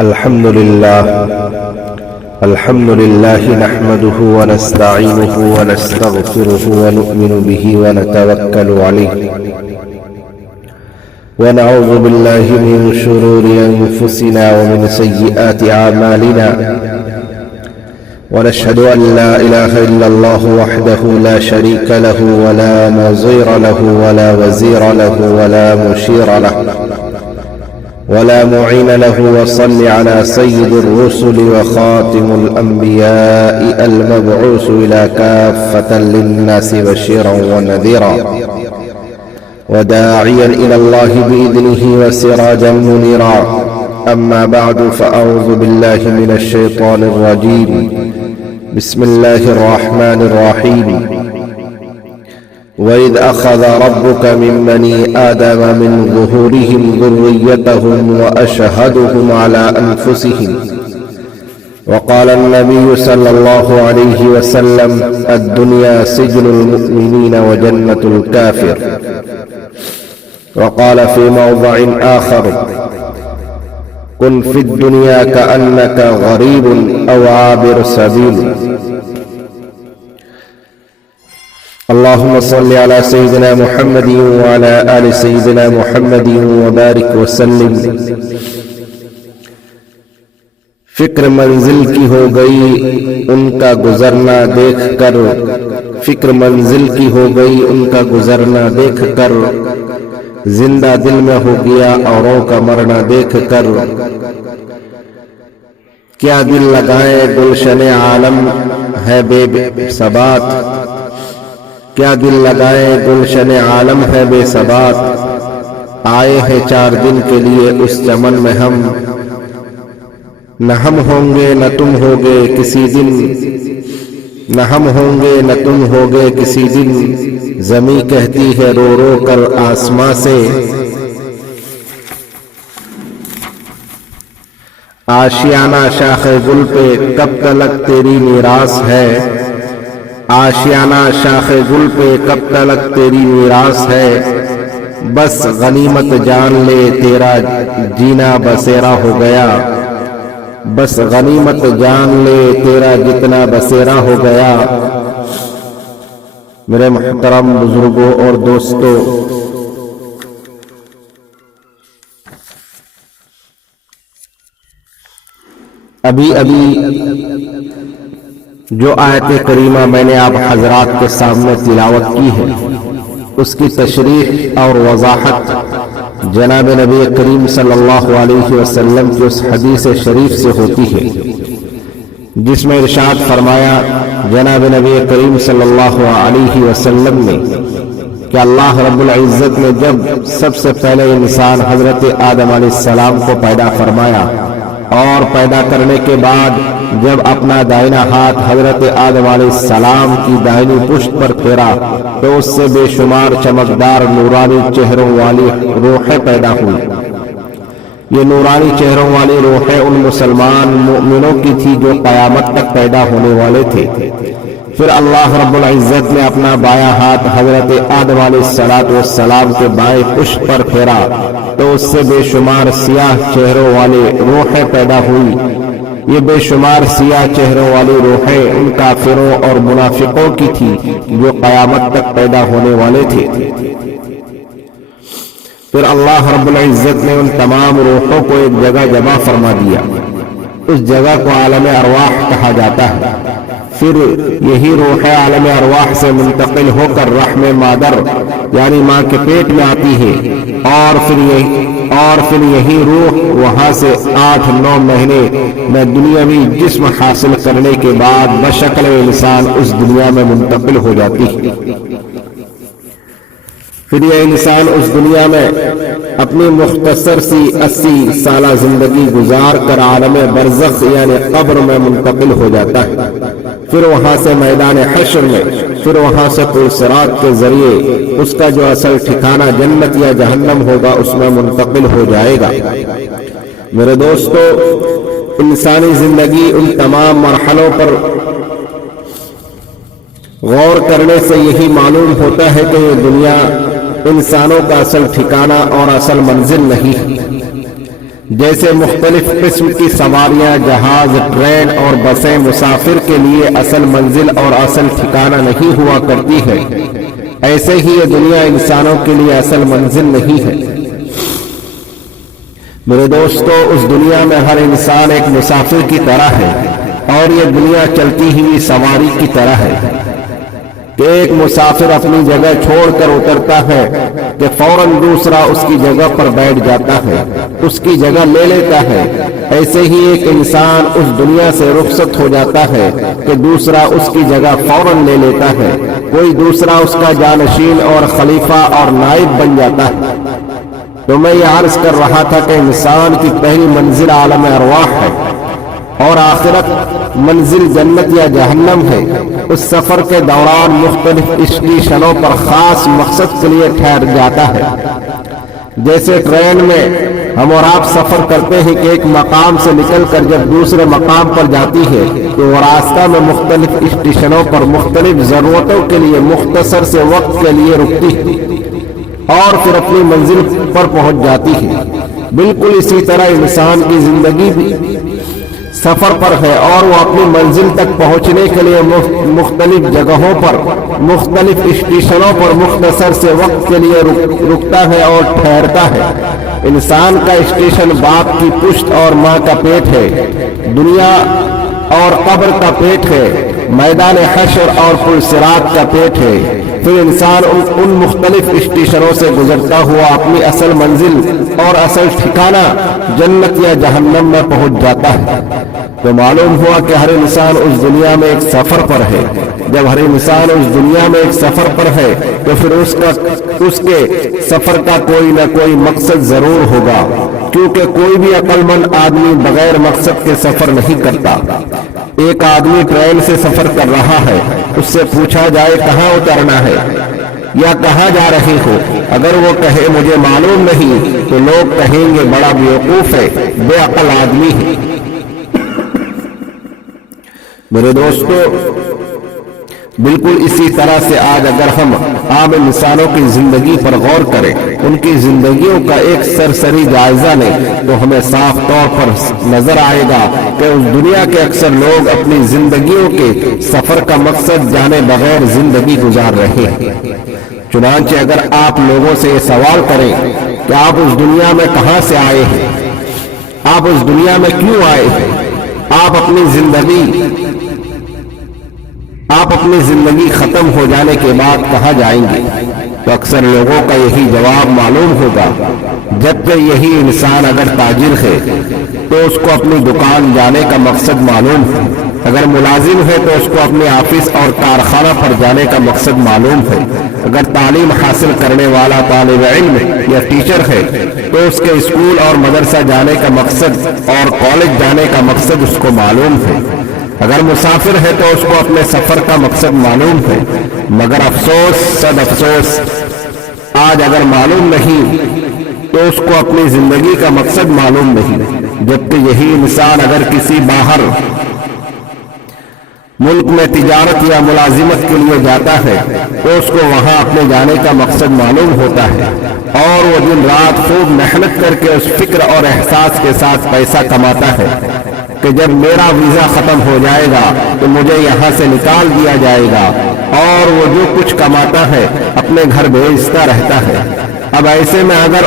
الحمد لله نحمده ونستعينه ونستغفره ونؤمن به ونتوكل عليه ونعوذ بالله من شرور أنفسنا ومن سيئات أعمالنا ونشهد أن لا إله إلا الله وحده لا شريك له ولا نظير له ولا وزير له ولا مشير له ولا معين له وصل على سيد الرسل وخاتم الأنبياء المبعوث إلى كافة للناس بشيرا ونذيرا وداعيا إلى الله بإذنه وسراجا منيرا. أما بعد فأعوذ بالله من الشيطان الرجيم. بسم الله الرحمن الرحيم. وإذ أخذ ربك من بني آدم من ظهورهم ذريتهم وأشهدهم على أنفسهم وقال النبي صلى الله عليه وسلم الدنيا سجن المؤمنين وجنة الكافر. وقال في موضع آخر كن في الدنيا كأنك غريب أو عابر سبيل. اللهم صل على سيدنا محمد وعلى آل سيدنا محمد وبارك وسلم. فکر منزل کی ہو گئی ان کا گزرنا دیکھ کر، فکر منزل کی ہو گئی ان کا گزرنا دیکھ کر، زندہ دل میں ہو گیا اوروں کا مرنا دیکھ کر. کیا دل لگائے گلشن عالم ہے بے ثبات، کیا دل لگائے گلشن عالم ہے بے ثبات. آئے ہیں 4 دن کے لیے اس چمن میں ہم، نہ ہم ہوں گے نہ تم ہوگے کسی دن، نہ ہم ہوں گے نہ تم ہوگے کسی دن. زمیں کہتی ہے رو رو کر آسماں سے، آشیانہ شاخ گل پہ کب تلک تیری میراث ہے، آشیانہ شاخ گل پہ کب تلک تیری میراث ہے. بس غنیمت جان لے تیرا جینا بسیرا ہو گیا، بس غنیمت جان لے تیرا جتنا بسیرا ہو گیا. میرے محترم بزرگوں اور دوستوں، ابھی جو آیت کریمہ میں نے آپ حضرات کے سامنے تلاوت کی ہے، اس کی تشریح اور وضاحت جناب نبی کریم صلی اللہ علیہ وسلم کی اس حدیث شریف سے ہوتی ہے جس میں ارشاد فرمایا جناب نبی کریم صلی اللہ علیہ وسلم نے کہ اللہ رب العزت نے جب سب سے پہلے انسان حضرت آدم علیہ السلام کو پیدا فرمایا اور پیدا کرنے کے بعد جب اپنا دائنا ہاتھ حضرت آدم علیہ السلام کی دائنی پشت پر پھیرا تو اس سے بے شمار چمکدار نورانی چہروں والی روحیں پیدا ہوئی. یہ نورانی چہروں والی روحیں ان مسلمان مومنوں کی تھی جو قیامت تک پیدا ہونے والے تھے. پھر اللہ رب العزت نے اپنا بایاں ہاتھ حضرت آدم علیہ السلام کے بائیں پشت پر پھیرا تو اس سے بے شمار سیاہ چہروں والی روحیں پیدا ہوئی. یہ بے شمار سیاہ چہروں والی روحیں ان کافروں اور منافقوں کی تھی جو قیامت تک پیدا ہونے والے تھے. پھر اللہ رب العزت نے ان تمام روحوں کو ایک جگہ جمع فرما دیا. اس جگہ کو عالم ارواح کہا جاتا ہے. پھر یہی روحیں عالم ارواح سے منتقل ہو کر رحم مادر یعنی ماں کے پیٹ میں آتی ہے اور پھر یہی روح وہاں سے 8-9 مہینے میں دنیاوی جسم حاصل کرنے کے بعد بشکل انسان اس دنیا میں منتقل ہو جاتی ہے. پھر یہ انسان اس دنیا میں اپنی مختصر سی 80 سالہ زندگی گزار کر عالم برزخ یعنی قبر میں منتقل ہو جاتا ہے. پھر وہاں سے میدان حشر میں، پھر وہاں سے پل صراط کے ذریعے اس کا جو اصل ٹھکانہ جنت یا جہنم ہوگا اس میں منتقل ہو جائے گا. میرے دوستو، انسانی زندگی ان تمام مرحلوں پر غور کرنے سے یہی معلوم ہوتا ہے کہ یہ دنیا انسانوں کا اصل ٹھکانہ اور اصل منزل نہیں ہے. جیسے مختلف قسم کی سواریاں، جہاز، ٹرین اور بسیں مسافر کے لیے اصل منزل اور اصل ٹھکانہ نہیں ہوا کرتی ہے، ایسے ہی یہ دنیا انسانوں کے لیے اصل منزل نہیں ہے۔ میرے دوستو، اس دنیا میں ہر انسان ایک مسافر کی طرح ہے، اور یہ دنیا چلتی ہوئی سواری کی طرح ہے کہ ایک مسافر اپنی جگہ چھوڑ کر اترتا ہے کہ فوراً دوسرا اس کی جگہ پر بیٹھ جاتا ہے، اس کی جگہ لے لیتا ہے۔ ایسے ہی ایک انسان اس دنیا سے رخصت ہو جاتا ہے کہ دوسرا اس کی جگہ فوراً لے لیتا ہے، کوئی دوسرا اس کا جانشین اور خلیفہ اور نائب بن جاتا ہے۔ تو میں یہ عرض کر رہا تھا کہ انسان کی پہلی منزل عالم ارواح ہے، اور آخرت منزل جنت یا جہنم ہے۔ اس سفر کے دوران مختلف اسٹیشنوں پر خاص مقصد کے لیے ٹھہر جاتا ہے۔ جیسے ٹرین میں ہم اور آپ سفر کرتے ہیں کہ ایک مقام سے نکل کر جب دوسرے مقام پر جاتی ہے تو وہ راستہ میں مختلف اسٹیشنوں پر مختلف ضرورتوں کے لیے مختصر سے وقت کے لیے رکتی ہے اور پھر اپنی منزل پر پہنچ جاتی ہے۔ بالکل اسی طرح انسان کی زندگی بھی سفر پر ہے، اور وہ اپنی منزل تک پہنچنے کے لیے مختلف جگہوں پر، مختلف اسٹیشنوں پر مختصر سے وقت کے لیے رکتا ہے اور ٹھہرتا ہے۔ انسان کا اسٹیشن باپ کی پشت اور ماں کا پیٹ ہے، دنیا اور قبر کا پیٹ ہے، میدان حشر اور پل صراط کا پیٹ ہے۔ پھر انسان ان مختلف اسٹیشنوں سے گزرتا ہوا اپنی اصل منزل اور اصل ٹھکانہ جنت یا جہنم میں پہنچ جاتا ہے۔ تو معلوم ہوا کہ ہر انسان اس دنیا میں ایک سفر پر ہے۔ جب ہر انسان اس دنیا میں ایک سفر پر ہے تو پھر اس کے سفر کا کوئی نہ کوئی مقصد ضرور ہوگا، کیونکہ کوئی بھی عقل مند آدمی بغیر مقصد کے سفر نہیں کرتا۔ ایک آدمی ٹرین سے سفر کر رہا ہے، اس سے پوچھا جائے کہاں اترنا ہے یا کہاں جا رہے ہو، اگر وہ کہے مجھے معلوم نہیں تو لوگ کہیں گے بڑا بیوقوف ہے، بے عقل آدمی ہے۔ میرے دوستو، بالکل اسی طرح سے آج اگر ہم عام انسانوں کی زندگی پر غور کریں، ان کی زندگیوں کا ایک سرسری جائزہ لیں، تو ہمیں صاف طور پر نظر آئے گا کہ اس دنیا کے اکثر لوگ اپنی زندگیوں کے سفر کا مقصد جانے بغیر زندگی گزار رہے ہیں۔ چنانچہ اگر آپ لوگوں سے یہ سوال کریں کہ آپ اس دنیا میں کہاں سے آئے ہیں، آپ اس دنیا میں کیوں آئے ہیں، آپ اپنی زندگی ختم ہو جانے کے بعد کہاں جائیں گے، تو اکثر لوگوں کا یہی جواب معلوم ہوگا۔ جبکہ یہی انسان اگر تاجر ہے تو اس کو اپنی دکان جانے کا مقصد معلوم ہے، اگر ملازم ہے تو اس کو اپنے آفس اور کارخانہ پر جانے کا مقصد معلوم ہے، اگر تعلیم حاصل کرنے والا طالب علم یا ٹیچر ہے تو اس کے اسکول اور مدرسہ جانے کا مقصد اور کالج جانے کا مقصد اس کو معلوم ہے، اگر مسافر ہے تو اس کو اپنے سفر کا مقصد معلوم ہے۔ مگر افسوس، صد افسوس، آج اگر معلوم نہیں تو اس کو اپنی زندگی کا مقصد معلوم نہیں۔ جبکہ یہی انسان اگر کسی باہر ملک میں تجارت یا ملازمت کے لیے جاتا ہے تو اس کو وہاں اپنے جانے کا مقصد معلوم ہوتا ہے، اور وہ دن رات خوب محنت کر کے اس فکر اور احساس کے ساتھ پیسہ کماتا ہے کہ جب میرا ویزا ختم ہو جائے گا تو مجھے یہاں سے نکال دیا جائے گا، اور وہ جو کچھ کماتا ہے اپنے گھر بھیجتا رہتا ہے۔ اب ایسے میں اگر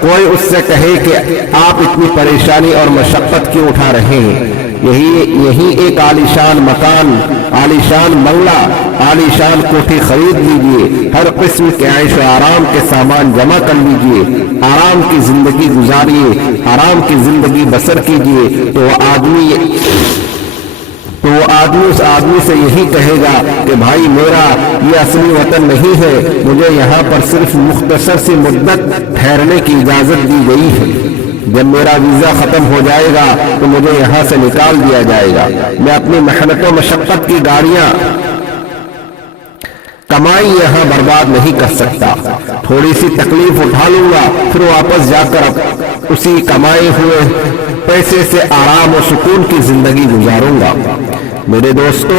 کوئی اس سے کہے کہ آپ اتنی پریشانی اور مشقت کیوں اٹھا رہے ہیں، یہی ایک عالیشان مکان، عالیشان بنگلہ، عالیشان کوٹھی خرید لیجئے، ہر قسم کے عیش و آرام کے سامان جمع کر لیجئے، آرام کی زندگی گزاریے، آرام کی زندگی بسر کیجئے، تو وہ آدمی اس آدمی سے یہی کہے گا کہ بھائی میرا یہ اصلی وطن نہیں ہے، مجھے یہاں پر صرف مختصر سی مدت ٹھہرنے کی اجازت دی گئی ہے، جب میرا ویزا ختم ہو جائے گا تو مجھے یہاں سے نکال دیا جائے گا، میں اپنی محنت و مشقت کی گاڑیاں کمائی یہاں برباد نہیں کر سکتا، تھوڑی سی تکلیف اٹھا لوں گا، پھر واپس جا کر اسی کمائے ہوئے پیسے سے آرام و سکون کی زندگی گزاروں گا۔ میرے دوستو،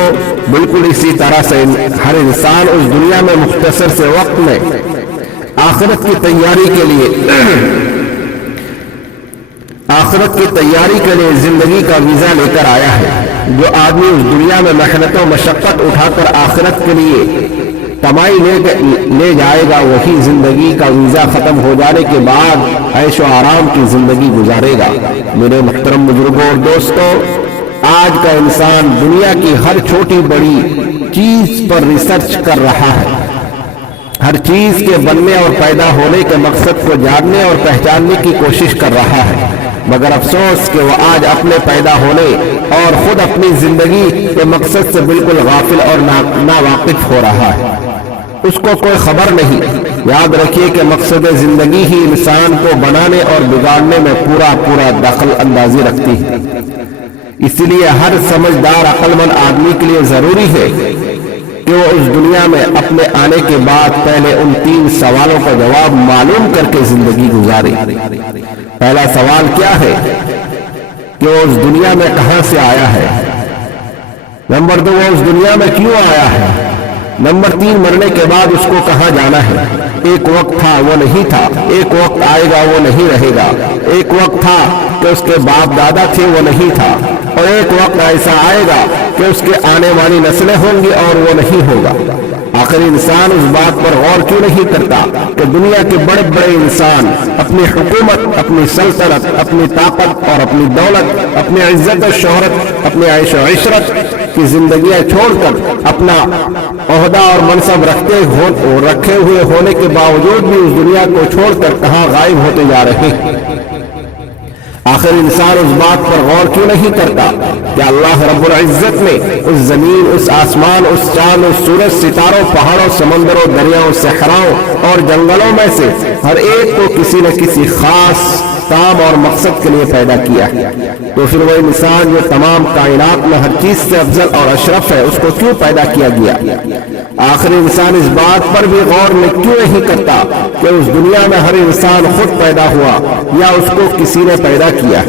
بالکل اسی طرح سے ہر انسان اس دنیا میں مختصر سے وقت میں آخرت کی تیاری کے لیے آخرت کی تیاری کے لیے زندگی کا ویزا لے کر آیا ہے۔ جو آدمی اس دنیا میں محنت و مشقت اٹھا کر آخرت کے لیے کمائی لے جائے گا، وہی زندگی کا ویزا ختم ہو جانے کے بعد عیش و آرام کی زندگی گزارے گا۔ میرے محترم بزرگوں اور دوستوں، آج کا انسان دنیا کی ہر چھوٹی بڑی چیز پر ریسرچ کر رہا ہے، ہر چیز کے بننے اور پیدا ہونے کے مقصد کو جاننے اور پہچاننے کی کوشش کر رہا ہے، مگر افسوس کہ وہ آج اپنے پیدا ہونے اور خود اپنی زندگی کے مقصد سے بالکل غافل اور ناواقف ہو رہا ہے۔ اس کو کوئی خبر نہیں۔ یاد رکھیے کہ مقصد زندگی ہی انسان کو بنانے اور بگاڑنے میں پورا دخل اندازی رکھتی ہے۔ اس لیے ہر سمجھدار عقل مند آدمی کے لیے ضروری ہے کہ وہ اس دنیا میں اپنے آنے کے بعد پہلے ان 3 سوالوں کا جواب معلوم کر کے زندگی گزارے۔ پہلا سوال کیا ہے کہ وہ اس دنیا میں کہاں سے آیا ہے؟ نمبر 2، وہ اس دنیا میں کیوں آیا ہے؟ نمبر 3، مرنے کے بعد اس کو کہاں جانا ہے؟ ایک وقت تھا وہ نہیں تھا، ایک وقت آئے گا وہ نہیں رہے گا، ایک وقت تھا کہ اس کے باپ دادا تھے وہ نہیں تھا، اور ایک وقت ایسا آئے گا کہ اس کے آنے والی نسلیں ہوں گی اور وہ نہیں ہوگا۔ آخر انسان اس بات پر غور کیوں نہیں کرتا کہ دنیا کے بڑے بڑے انسان اپنی حکومت، اپنی سلطنت، اپنی طاقت اور اپنی دولت، اپنی عزت و شہرت، اپنے عیش و عشرت کی زندگیاں چھوڑ کر اپنا عہدہ اور منصب رکھے ہوئے ہونے کے باوجود بھی اس دنیا کو چھوڑ کر کہاں غائب ہوتے جا رہے ہیں؟ آخر انسان اس بات پر غور کیوں نہیں کرتا کہ اللہ رب العزت نے اس زمین، اس آسمان، اس چاند، اس سورج، ستاروں، پہاڑوں، سمندروں، دریاؤں، صحراؤں اور جنگلوں میں سے ہر ایک کو کسی نہ کسی خاص کام اور مقصد کے لیے پیدا کیا ہے؟ تو پھر وہ انسان جو تمام کائنات میں ہر چیز سے افضل اور اشرف ہے، اس کو کیوں پیدا کیا گیا؟ آخر انسان اس بات پر بھی غور کیوں نہیں کرتا کہ اس دنیا میں ہر انسان خود پیدا ہوا یا اس کو کسی نے پیدا کیا؟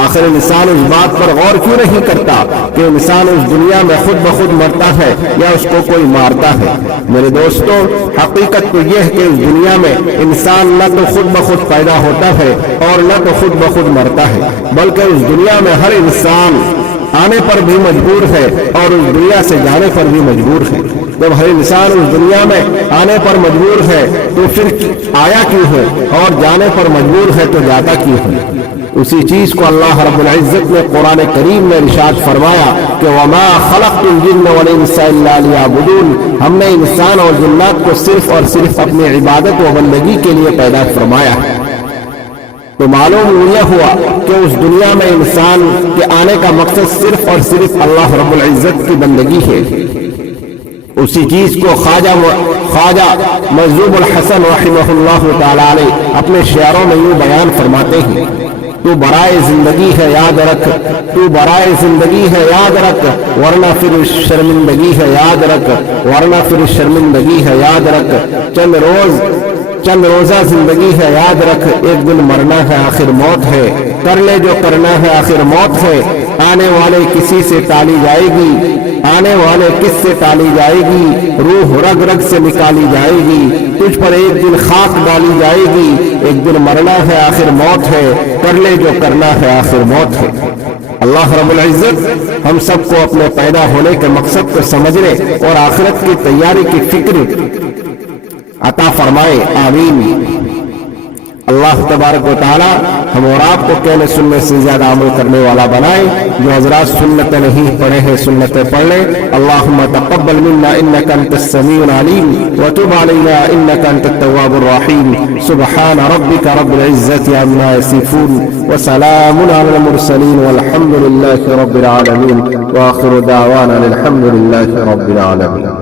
آخر انسان اس بات پر غور کیوں نہیں کرتا کہ انسان اس دنیا میں خود بخود مرتا ہے یا اس کو کوئی مارتا ہے؟ میرے دوستوں، حقیقت تو یہ ہے کہ اس دنیا میں انسان نہ تو خود بخود پیدا ہوتا ہے اور نہ تو خود بخود مرتا ہے، بلکہ اس دنیا میں ہر انسان آنے پر بھی مجبور ہے اور اس دنیا سے جانے پر بھی مجبور ہے۔ جب ہر انسان اس دنیا میں آنے پر مجبور ہے تو پھر آیا کیوں ہے، اور جانے پر مجبور ہے تو جاتا کیوں ہے؟ اسی چیز کو اللہ رب العزت نے قرآن کریم میں ارشاد فرمایا کہ وَمَا خَلَقْتُ الْجِنَّ وَالْإِنسَ إِلَّا لِيَعْبُدُونِ، ہم نے انسان اور جنات کو صرف اور صرف اپنی عبادت و بندگی کے لیے پیدا فرمایا ہے۔ تو معلوم یہ ہوا کہ اس دنیا میں انسان کے آنے کا مقصد صرف اور صرف اللہ رب العزت کی بندگی ہے۔ اسی چیز کو خواجہ مجذوب الحسن رحمہ اللہ تعالی علیہ اپنے شعروں میں یوں بیان فرماتے ہیں: تو برائے زندگی ہے یاد رکھ، تو برائے زندگی ہے یاد رکھ، ورنہ پھر شرمندگی ہے یاد رکھ، ورنہ پھر شرمندگی ہے یاد رکھ، چند روزہ زندگی ہے یاد رکھ، ایک دن مرنا ہے آخر موت ہے، کر لے جو کرنا ہے آخر موت ہے، آنے والے کسی سے ٹالی جائے گی، آنے والے کس سے ٹالی جائے گی، روح رگ رگ سے نکالی جائے گی، تجھ پر ایک دن خاک ڈالی جائے گی، ایک دن مرنا ہے آخر موت ہے، کر لے جو کرنا ہے آخر موت ہے۔ اللہ رب العزت ہم سب کو اپنے پیدا ہونے کے مقصد کو سمجھنے اور آخرت کی تیاری کی فکر عطا فرمائے، آمین۔ اللہ تبارک و تعالی ہم اور آپ کو کہنے سننے سے زیادہ عمل کرنے والا بنائے۔ جو حضرات سنتیں نہیں پڑھے ہیں سنتیں پڑھ لیں۔ اللہم تقبل منا انک انت السمیع العلیم وتب علینا انک انت التواب الرحیم۔ سبحان ربک رب العزت عما یصفون وسلام علی المرسلین والحمد للہ رب العالمین وآخر دعوانا الحمد للہ رب العالمین۔